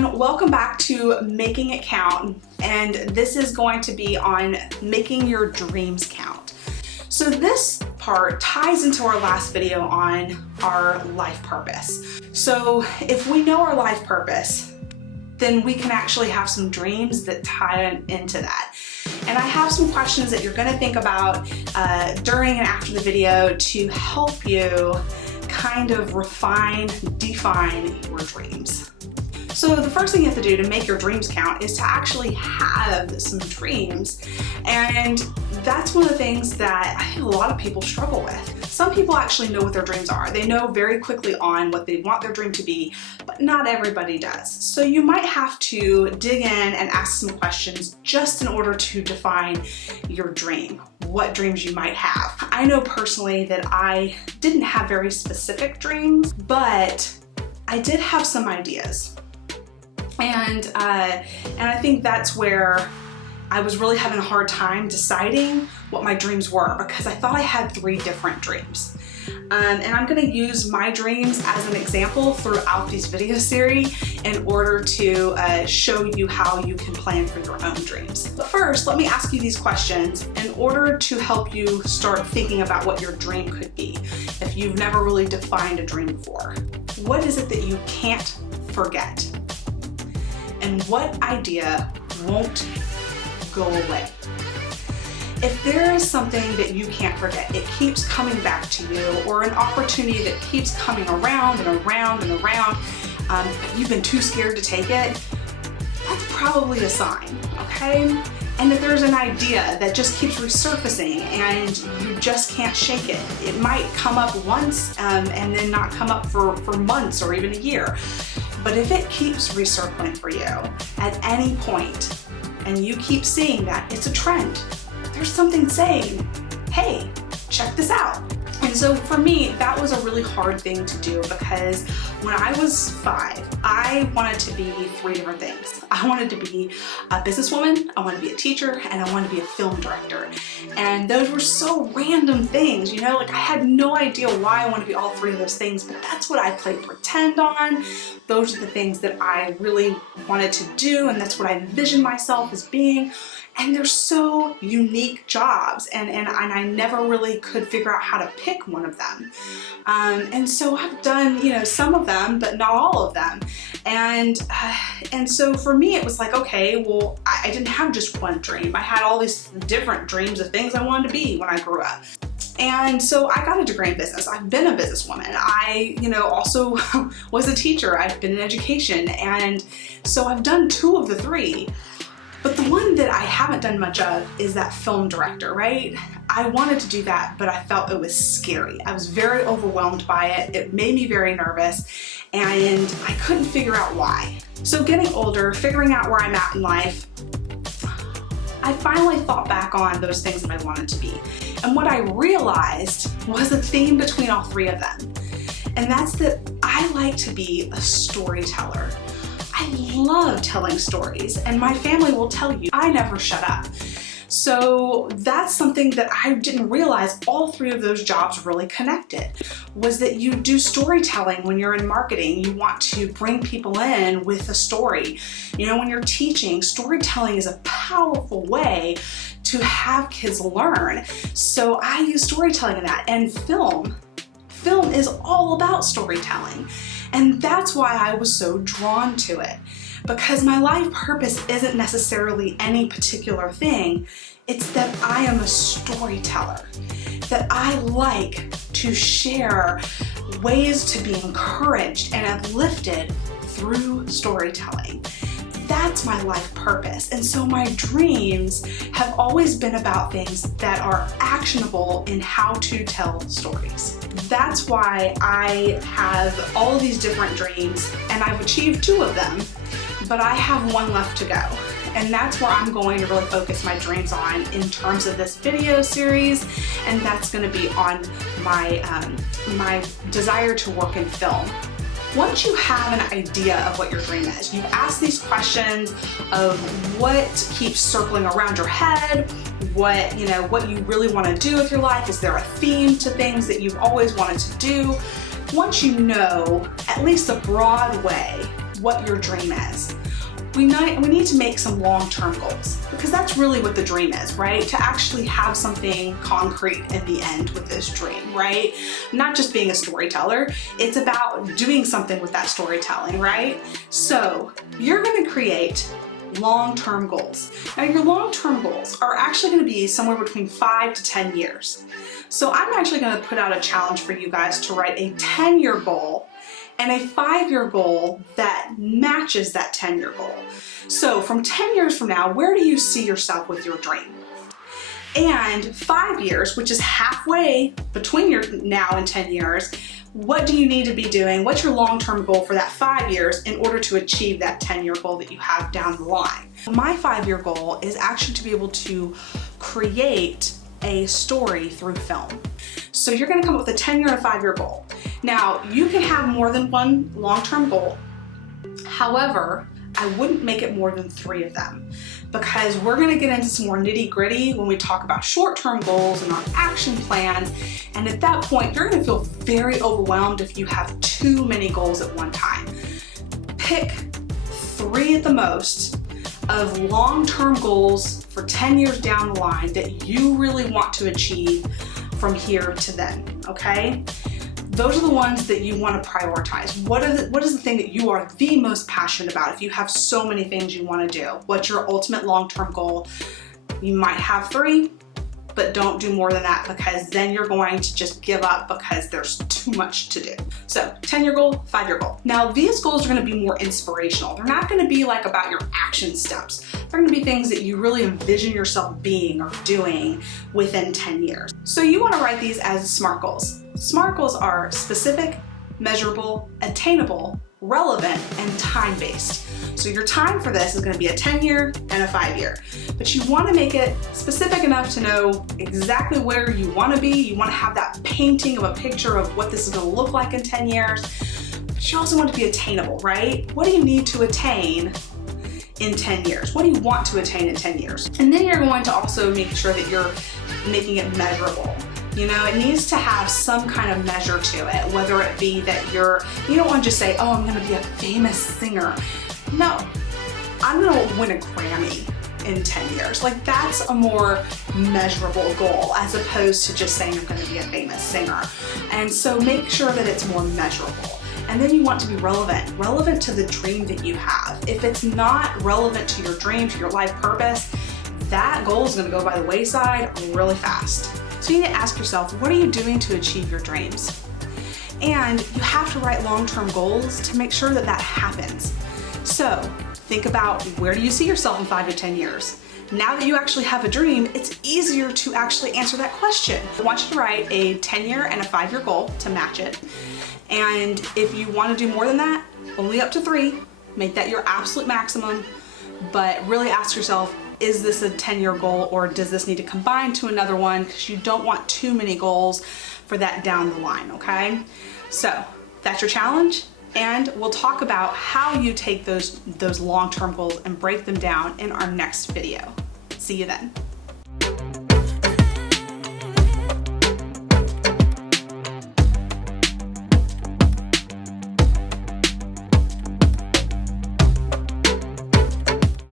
everyone, welcome back to Making It Count, and this is going to be on making your dreams count. So this part ties into our last video on our life purpose. So if we know our life purpose, then we can actually have some dreams that tie into that. And I have some questions that you're going to think about during and after the video to help you kind of define your dreams. So the first thing you have to do to make your dreams count is to actually have some dreams. And that's one of the things that I think a lot of people struggle with. Some people actually know what their dreams are. They know very quickly on what they want their dream to be, but not everybody does. So you might have to dig in and ask some questions just in order to define your dream, what dreams you might have. I know personally that I didn't have very specific dreams, but I did have some ideas. And I think that's where I was really having a hard time deciding what my dreams were, because I thought I had 3 different dreams. And I'm going to use my dreams as an example throughout this video series in order to show you how you can plan for your own dreams. But first, let me ask you these questions in order to help you start thinking about what your dream could be if you've never really defined a dream before. What is it that you can't forget? And what idea won't go away? If there is something that you can't forget, it keeps coming back to you, or an opportunity that keeps coming around and around and around, but you've been too scared to take it, that's probably a sign, okay? And if there's an idea that just keeps resurfacing and you just can't shake it, it might come up once and then not come up for months or even a year. But if it keeps recircling for you at any point and you keep seeing that, it's a trend. There's something saying, hey, check this out. And so for me, that was a really hard thing to do, because when I was 5, I wanted to be 3 different things. I wanted to be a businesswoman, I wanted to be a teacher, and I wanted to be a film director. And those were so random things, you know, like I had no idea why I wanted to be all 3 of those things, but that's what I played pretend on. Those are the things that I really wanted to do, and that's what I envisioned myself as being. And they're so unique jobs, and I never really could figure out how to pick one of them. And so I've done, you know, some of them, but not all of them. And so for me, it was like, okay, well, I didn't have just one dream. I had all these different dreams of things I wanted to be when I grew up. And so I got a degree in business. I've been a businesswoman. I, you know, also was a teacher. I've been in education. And so I've done 2 of the 3. But the one that I haven't done much of is that film director, right? I wanted to do that, but I felt it was scary. I was very overwhelmed by it. It made me very nervous, and I couldn't figure out why. So getting older, figuring out where I'm at in life, I finally thought back on those things that I wanted to be. And what I realized was a theme between all 3 of them. And that's that I like to be a storyteller. I love telling stories, and my family will tell you I never shut up. So that's something that I didn't realize all 3 of those jobs really connected, was that you do storytelling when you're in marketing. You want to bring people in with a story. You know, when you're teaching, storytelling is a powerful way to have kids learn. So I use storytelling in that. And film is all about storytelling. And that's why I was so drawn to it, because my life purpose isn't necessarily any particular thing. It's that I am a storyteller, that I like to share ways to be encouraged and uplifted through storytelling. That's my life purpose. And so my dreams have always been about things that are actionable in how to tell stories. That's why I have all of these different dreams, and I've achieved 2 of them, but I have 1 left to go. And that's where I'm going to really focus my dreams on in terms of this video series, and that's going to be on my, my desire to work in film. Once you have an idea of what your dream is, you've asked these questions of what keeps circling around your head, what you really want to do with your life. Is there a theme to things that you've always wanted to do? Once you know at least a broad way what your dream is. We need to make some long-term goals, because that's really what the dream is, right? To actually have something concrete in the end with this dream, right? Not just being a storyteller, it's about doing something with that storytelling, right? So you're gonna create long-term goals. Now your long-term goals are actually gonna be somewhere between 5 to 10 years. So I'm actually gonna put out a challenge for you guys to write a 10-year goal and a 5-year goal that matches that 10-year goal. So from 10 years from now, where do you see yourself with your dream? And 5 years, which is halfway between your now and 10 years, what do you need to be doing? What's your long-term goal for that 5 years in order to achieve that 10-year goal that you have down the line? My 5-year goal is actually to be able to create a story through film. So you're gonna come up with a 10-year and a 5-year goal. Now, you can have more than one long-term goal. However, I wouldn't make it more than 3 of them, because we're gonna get into some more nitty-gritty when we talk about short-term goals and our action plans. And at that point, you're gonna feel very overwhelmed if you have too many goals at one time. Pick 3 at the most of long-term goals for 10 years down the line that you really want to achieve from here to then, okay? Those are the ones that you want to prioritize. What is the thing that you are the most passionate about? If you have so many things you want to do, what's your ultimate long-term goal? You might have 3, but don't do more than that, because then you're going to just give up because there's too much to do. So 10-year goal, 5-year goal. Now these goals are going to be more inspirational. They're not going to be like about your action steps. They're going to be things that you really envision yourself being or doing within 10 years. So you want to write these as SMART goals. SMART goals are specific, measurable, attainable, relevant, and time-based. So your time for this is going to be a 10-year and a 5-year. But you want to make it specific enough to know exactly where you want to be. You want to have that painting of a picture of what this is going to look like in 10 years. But you also want to be attainable, right? What do you need to attain in 10 years? What do you want to attain in 10 years? And then you're going to also make sure that you're making it measurable. You know, it needs to have some kind of measure to it, whether it be that you don't want to just say, oh, I'm going to be a famous singer. No, I'm going to win a Grammy in 10 years. Like, that's a more measurable goal as opposed to just saying I'm going to be a famous singer. And so make sure that it's more measurable. And then you want to be relevant to the dream that you have. If it's not relevant to your dream, to your life purpose, that goal is going to go by the wayside really fast. So you need to ask yourself, what are you doing to achieve your dreams? And you have to write long-term goals to make sure that that happens. So think about, where do you see yourself in 5 to 10 years? Now that you actually have a dream, it's easier to actually answer that question. I want you to write a 10-year and a 5-year goal to match it. And if you want to do more than that, only up to 3, make that your absolute maximum, but really ask yourself, is this a 10-year goal, or does this need to combine to another one? Because you don't want too many goals for that down the line, okay? So that's your challenge, and we'll talk about how you take those long-term goals and break them down in our next video. See you then.